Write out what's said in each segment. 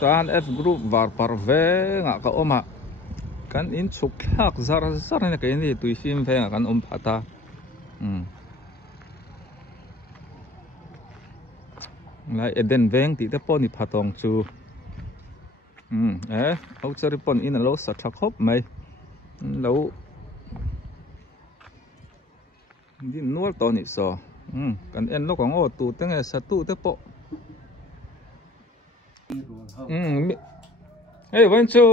tan F group var parve nga ka oma kan in chuklak zar na kain ni tuisim ve nga kan phata lại Eden veng thì ta pon ni phatong chu au chari pon in lo sa thak hop mai lo đi nuôi to ni so kan en lo kong o tu teng sa tu te po hey wan chu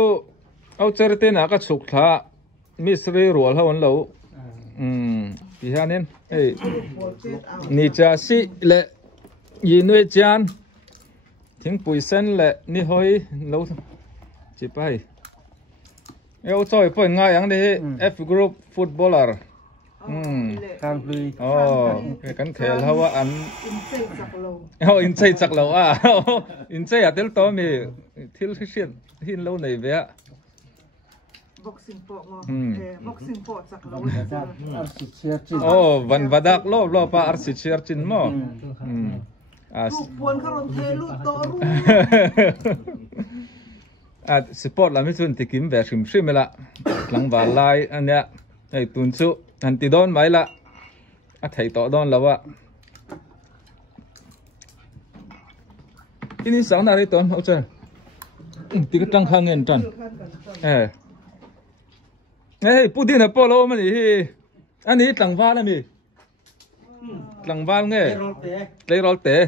au chari te na ka chuk tha misri rual ha wan lo thì ha nên hey ni cha si le yi nuôi chan tiếng bùi sen lệ ni hoi lâu chỉ phải yêu chơi phải ngay anh đi F group footballer cái cắn khèo hao anh in chơi chắc lâu à in chơi à tel to mi thiếu xuyên hin lâu này vậy boxing pot chắc lâu van vadak lo pa arsi chin mo buồn không thể lụt to luôn support là mấy chuyện thì kiếm về sim sim là lăng vào lại anh nhá này tuần su anh ti đón mấy là thầy tỏ đón là vậy ini sáng nay tuần hậu chân thì cái trăng khang ngân trần này Putin là polo mà gì anh ấy lăng vào là gì lăng vào nghe lấy rau tê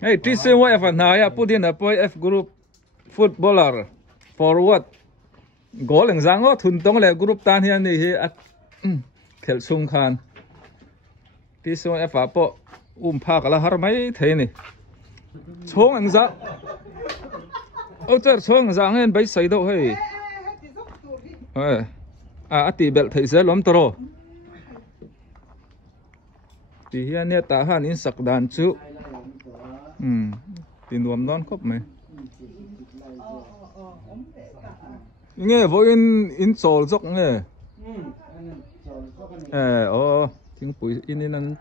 hey tí sinh hoa phần nào ya Putin là boy F group footballer forward goal leng giang ó thun tông là group tan hiền này hi khel sung khan tí sinh hoa F po phak là har mấy thế này chong anh giang ô trời chong giang hen bay say đâu hey tí bel thấy sẽ lom tro thì hiện nay ta han in sắc đàn chú thì nuông đón khóc mày nghe vô in sầu dốc nghe tiếng bụi in anh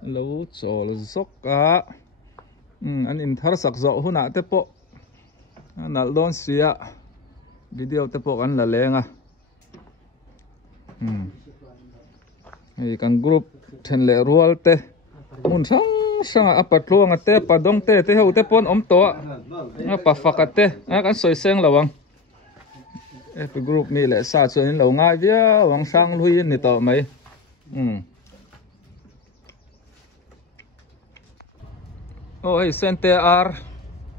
lâu sầu dốc cả anh in thar sắc dọ hôn nãy tepo nãy đón xia video tepo anh là leng thì căn group thành lệ rual te mun sang apat luang te padong te hau te pon to pa fakat te kan soi seng lawang cái group ni le sa chuan lo ngai via wang sang lui ni to mai hey sente ar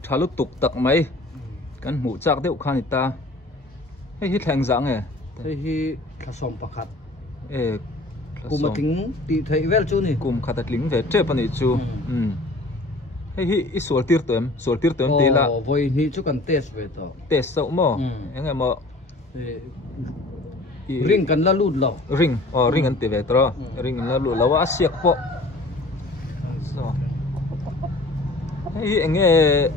thalu tuk tak mai kan mu chak deuh khan ta hi thleng zang hi thasom pakhat cùng mà tính bị thấy vel chú này cùng khát tật lính về trép anh chú hi suol tir tuem tí là voi hi chú cần test về to test sâu mò anh em mò ring cần là lụt lò ring anh tì về to ring là lụt là siết po hi anh nghe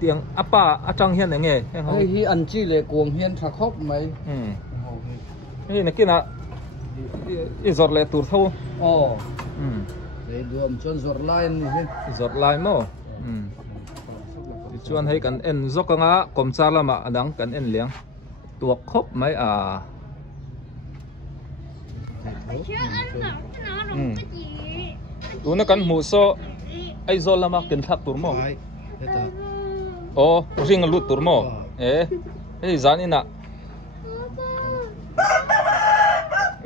tiếng apa trăng hiền anh nghe hi ăn chi lệ cuồng hiền thạc hốc mấy cái này kia là giọt lệ tụt thâu để đuổi cho giọt line này giọt line mà chuan hay cần en giọt cái ngã cầm cha là mà đắng cần en liang tuột khóc mấy tụi nó cần mù so ai giọt là mà cần thắt tụt mà riêng lụt tụt mà cái gì này nè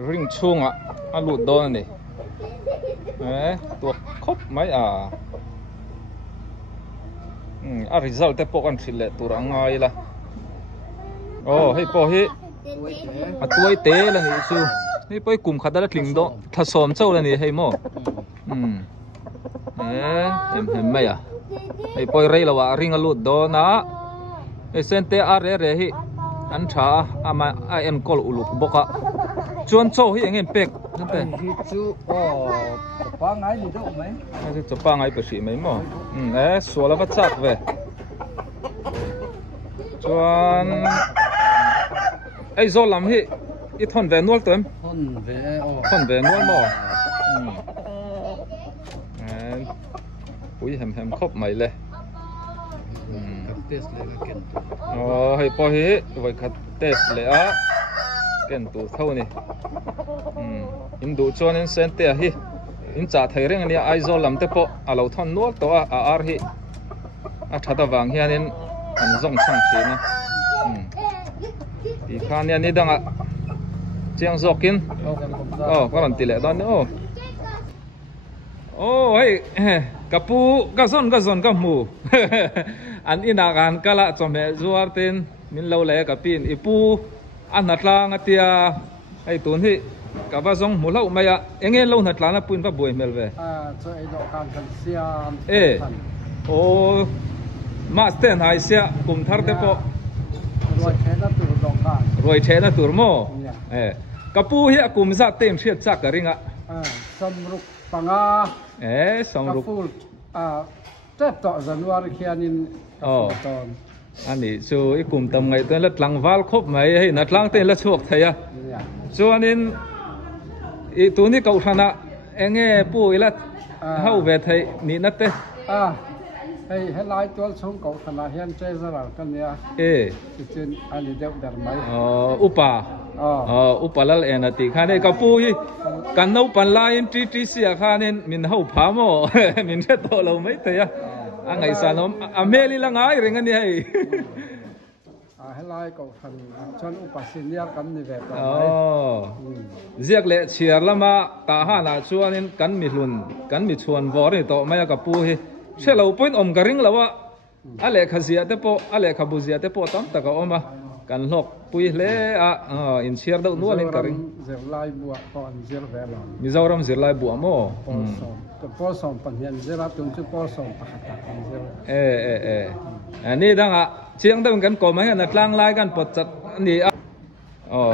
ring chung lụt đó này tuột khóc mấy result te pok an thile tur angai la hei po hi tuai te la ni chu hei poi kum khada la tling do thasom chau la ni hei mo em mai hei poi rei lawa ring alut do na sente re hi an tha ama en kol uluk boka chuan chau hi engem pek hi chu pa ngai ni do mai cái chụp ba ngày bữa xí mấy mỏ, xóa là bắt chặt về, chuan, ai do làm hi, ít thon về nuôi tụi em, thon về nuôi mỏ, bụi hem khóc mày lệ Cắt test lại là kiện. hay po hi vậy cắt test lệ á ken tu thâu nè in du cho nên sen te hi in cha thầy riêng này ai zo làm te po à lâu thon nuốt to à ar hi à thata vàng hi nên anh zong sang chi na thì khan này đang à chiang zokin có làm tỷ lệ đó nữa hey kapu gazon ka mu an ina gan kala chome zuar ten min lo le kapin ipu an natlang atia ai tun hi ka ba zong mu lo maya enge lo natla na pun ba boi mel ve Cho ai độ can kan siam. ma sten hai sia kum thar te po Rồi thế là từ độ can. roi the na tur mo kapu hi kum za tem thiat chak ka ringa Samruk panga. samruk Kapul. Tết tọ January khianin. Ton. anh ấy chú ý cùng tầm ngày tôi lật lăng val khốp mấy hay lật lăng tên là chuộc thầy à cho nên ý tú ní cậu thằng ạ em nghe bùi là hậu về thầy ní nát tê Hey lai tual chung cậu thằng là hiền chơi ra là cái này trên anh ấy đeo đặt máy upa là em là tí khai này cậu bùi cần nấu pan lai tri tri xia khai nên mình hậu phá mò mình sẽ tổ lâu mấy thầy à anh ấy sao nó Amelie là ngay rồi anh ấy lai cậu thằng chân upa xin nhắc cái này về giặc lệ chiar lama ta ha na chuan in kan mi chuan vor ni to maya ka pu hi se lo point om garing lawa ale khazia te po ale khabuzia te po tam ta ka oma kan lok pui le in chiar do nu alin karing zir lai bua kon zir ve lo Mizoram zir lai bu mo por som pan hian zira tung chu por som pakhat kan zir ani danga chiang dang kan ko mai na tlang lai kan pot chat ani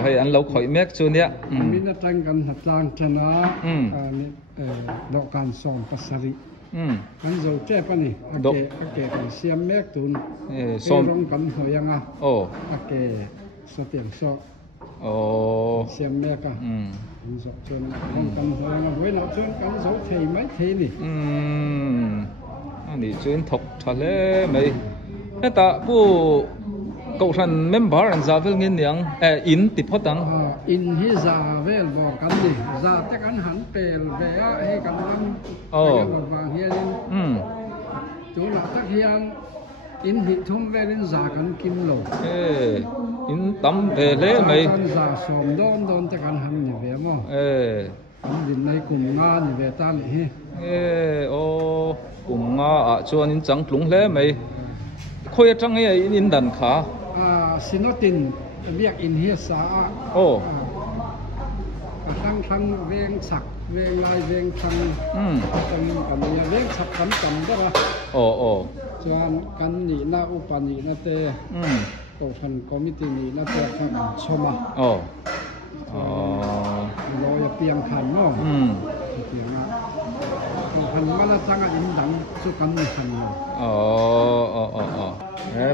hay anh lâu khỏi mét chưa nè mình đã tranhกันหัดจางชนะดอกการส่งภาษาริกันโจเจ็บปะนี่โอเคกันเสียมแมกตุนส่งกันหัวยังอ่ะโอเคสเตียงโซเสียมแมกอ่ะโจชวนกันหัวยังไว้เราชวนกันโจเทไหมเทนี่อันนี้ชวนถกทะเลไหมแต่ผู้cậu thằng member anh giáo viên nghiên nhang in tip hot đăng in hi za vel bo kan ni za te kan han pel ve a he kan an vàng hian chú là tak hian in hi thum velin za kan kim lo in tam về lẽ mày za som don te kan han ni ve mo kan din nei kum nga ni ve ta ni hi kum nga chuan in chang tlung lẽ mày khoi chang ấy in đàn khá Sinotin việc in here sa thăng veng sặc veng lai veng thăng cầm veng sặc cầm đó ba choan kan ni na upa ni na te ko than committee ni na te khan choma lo ya piang khan no piang na khan mala changa in dang chu kan ni khan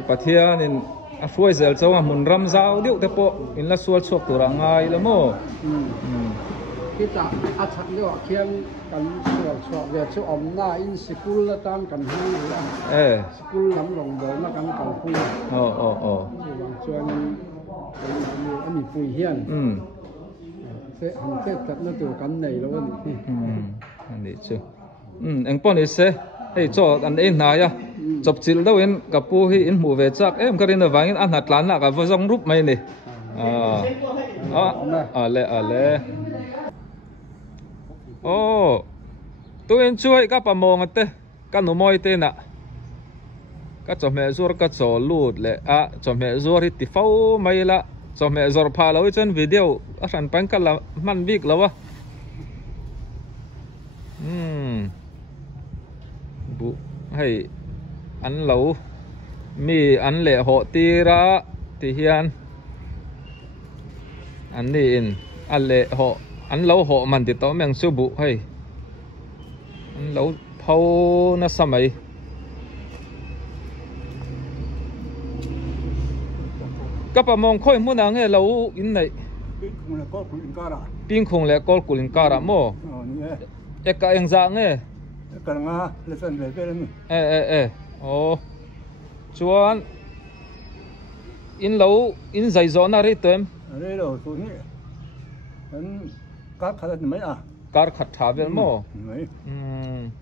pathian in a fuai zel chaw mun ram zau diu te po in la sual chok tura ngai la mo kita a chak yo khiam kan sual chok ve chu om na in school la tan kan hu la school lam long bo na kan pu chuan ani pui hian se han te tat na tu kan nei lo ni ani chu eng pon ise hey cho an en na ya chop chil do in kapu hi in mu ve chak em karin na wangin an hatlan na ka vozong rup mai ni ale tu en chuai ka pamong ate ka no moi te na ka chome zur ka cho lut le chome zur hi ti fau mai la chome zur pha lo chen video a san pan ka la man bik lawa bu hay anh lâu mi anh lệ họ ti ra thì hiền anh đi anh lệ họ anh lâu họ mình thì tao mang số bu hay anh lâu thâu nó sao mày các bạn mong khơi muốn ăn nghe lâu in này pin khung lệ call kulin cara mo cái anh dạng nghe cần ngã lên sân về về lên ồ chuan in lâu in dày gió na rít em đây đâu tụi nhỉ anh cắt khát mấy à cắt khát thả về mò mấy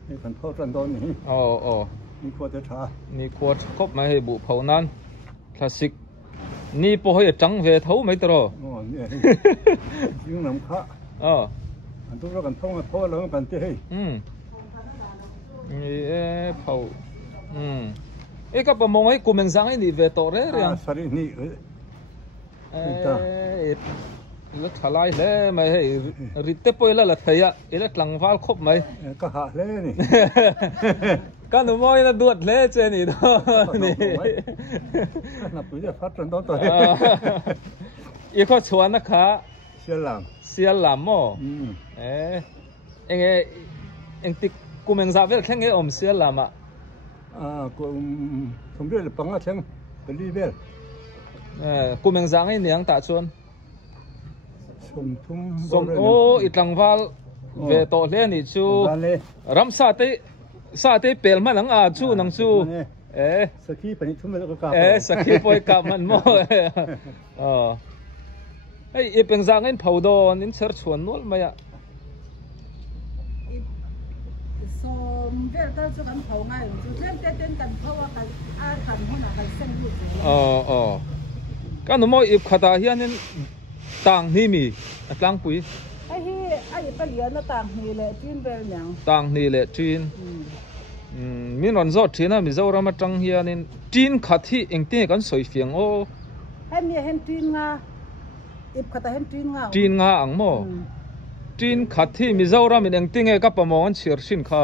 cái phần phao trần đòn này ồนี่ขวดจะช้า นี่ขวดครบไหมให้บุเผานั้นคลาสสิกนี่พอให้จังเวทเอาไหมตรอเนี่ยยุ่งน้ำข้าอันตัวเรากันท่องมาพ่อเรากันเต้นี่เผาก็ประมงให้กูเมงซังให้นี่เวทอเรื่องสรินี่แล้วทลายเลยไหมให้ริเตปอยแล้วละเทียแล้วหลังฟ้าครบไหมก็หาเลยนี่ ก็หนูมอยน่ะดวดเละเจนี่ตัวนี่นับไปจะฟัดจนต้นตัวอีกข้อชวนนะคะเสียหลังมั้งเอ็งติกูเมงซาเวลแค่ไงอมเสียหลังอ่ะกูสมเด็จปังอ่ะเช่นเป็นรีเวลกูเมงซาให้เนียงตาชวนสมโออีหลังฟ้าเวโตเล่นี่ชูรำซาติเปลมันหลังชูนังชูสกีปนิทุ่มแล้วก็กลับสกีปอยกลับมันมั่วไอ้เป็นจางเงินเผาโดนนินเชิดชวนนู้นไหมอ่ะสมเด็จก็จะกันเผาง่ายจุดเริ่มต้นกันเพราะว่ากันขันหัวหน้ากันเส้นรูดเลยก็หนูมองขัดเฮียนินต่างนี่มีต่างปุ๋ยไอ้ปลาเหลียนต่างนี่แหละจีนเป็นอย่างต่างนี่แหละจีนมีนวันจอดจีนนะมีเจ้าเรามาจังเฮียนินจีนขัดที่เองตีกันสวยเฟียงโอ้ให้มีเห็นจีนงาอีกขัดเห็นจีนงาอังโมจีนขัดที่มีเจ้าเรามีเองตีเงกับประมงเชื่อสินค้า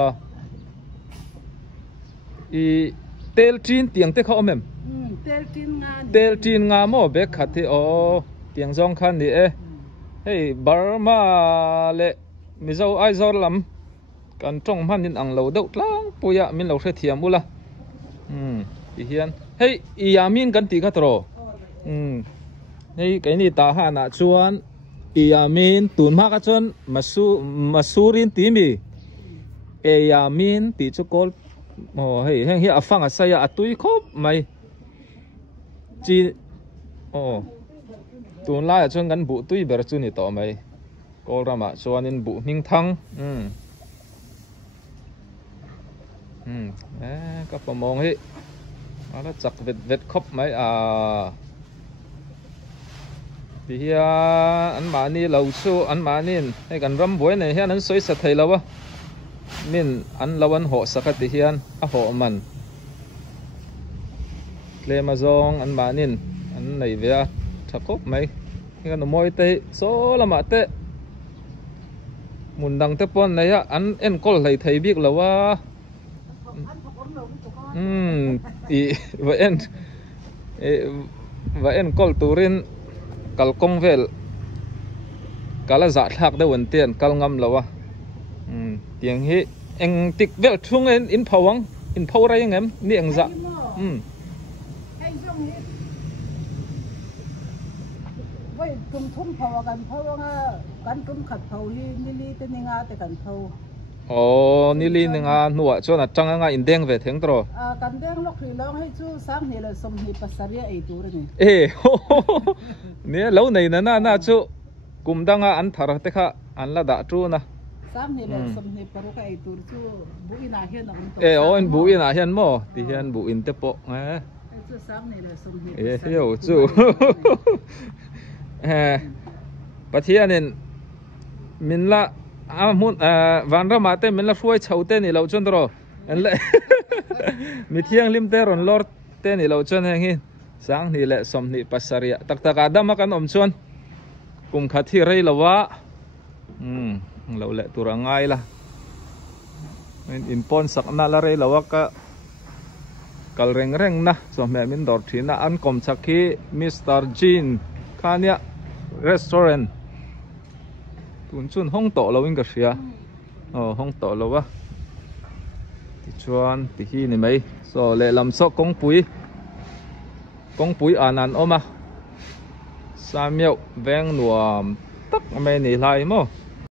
อีเตลจีนเตียงเตะเขาเอาเมมเตลจีนงาโมเบกขัดที่โอ้เตียงจงคันนี่เฮ้ยบาร์มาเละมิเจ้าไอซอร์ลำกันจ้องมันนินอังเหลาเดาล้างปุยะมินเหลาเสียมบุละอีเฮียนเฮ้ยอียามินกันตีกันตรอเฮ้ยไอ้นี่ตาหานะชวนอียามินตุนมากจนมาสูรินตีมีเอยามินตีจุกอลโอ้เฮ้ยเฮ้ยอาฟังอาศัยอาตุยครบไหมจีโอ้ตัวน่าจะชวนกันบุตุยเบอร์จูนี่ต่อไหมก็รามาชวนนินบุมิ่งทั้งก็ประมงให้มาแล้วจักเวทครบไหมที่เฮียอันมานี่เราสู้อันมานี่ให้กันรำบวยในเฮียนั้นสวยสัตย์ไทยแล้ววะมินอันละวันโหสักที่เฮียนโหมันเลมาซองอันมานี่อันไหนเวียถ้าครบไหมนี่ก็หนูมอยเตะโซละมาเตะมุนดังเตะปนเลยอะอันเอ็นก็ไหลไทยบิ๊กแล้วว่าว่าเอ็นก็ตูรินกัลกงเวลกัลจัดหักได้วันเตียนกัลงำแล้ววะเตียงฮีเอ็งติกเวลทุ่งเอ็นอินพาวังอินพาวไรยังไงนี่เอ็งจะไว้ทุ่มเผากันเพราะว่ากันทุ่มขัดเผานี่เป็นยังไงแต่กันเผานี่ลีนึงหนัวชวนจังงาอินเด้งเวทถึงตรอกันเด้งล็อกหรือร้องให้ชู้สามนี่เลยสมเหตุปัสสาวะไอตัวนี่เนี่ยแล้วในนั้นน่าชู้กุมดังอันทาร์เตค่ะอันละด่าจูนะสามนี่เลยสมเหตุปรุกไอตัวชู้บุอินาเฮียนอันบุอินาเฮียนโม่ที่เฮียนบุอินเตปโอชู้สามนี่เลยสมเหตุเฮียชู้ปะเทียนินมินละมุนวันละมาเต้มินละช่วยเช่าเต้นี่เราจนตรออันละมีเที่ยงลิมเตอร์อนลอร์เต้นี่เราจนอย่างนี้สังนี่แหละสมนี่ปัสสาวะตักตะการดำมากันอมชวนกุมขัดที่ไรละวะเราแหละตัวง่ายละอินปอนสักนาละไรละวะก็กัลเร่งนะสมัยมินดอร์ทีน่าอันกอมชักกี้มิสเตอร์จีนข้าเนี่ยรีสอร์ทตุนจุนห้องโตเราวิ่งกับเสียห้องโตเราวะที่ชวนที่ที่นี่ไหมโซเลลำซอกกงปุ๋ยนันออกมาสามเมียวแบงหนวมตักไม่หนีไหลมั้ง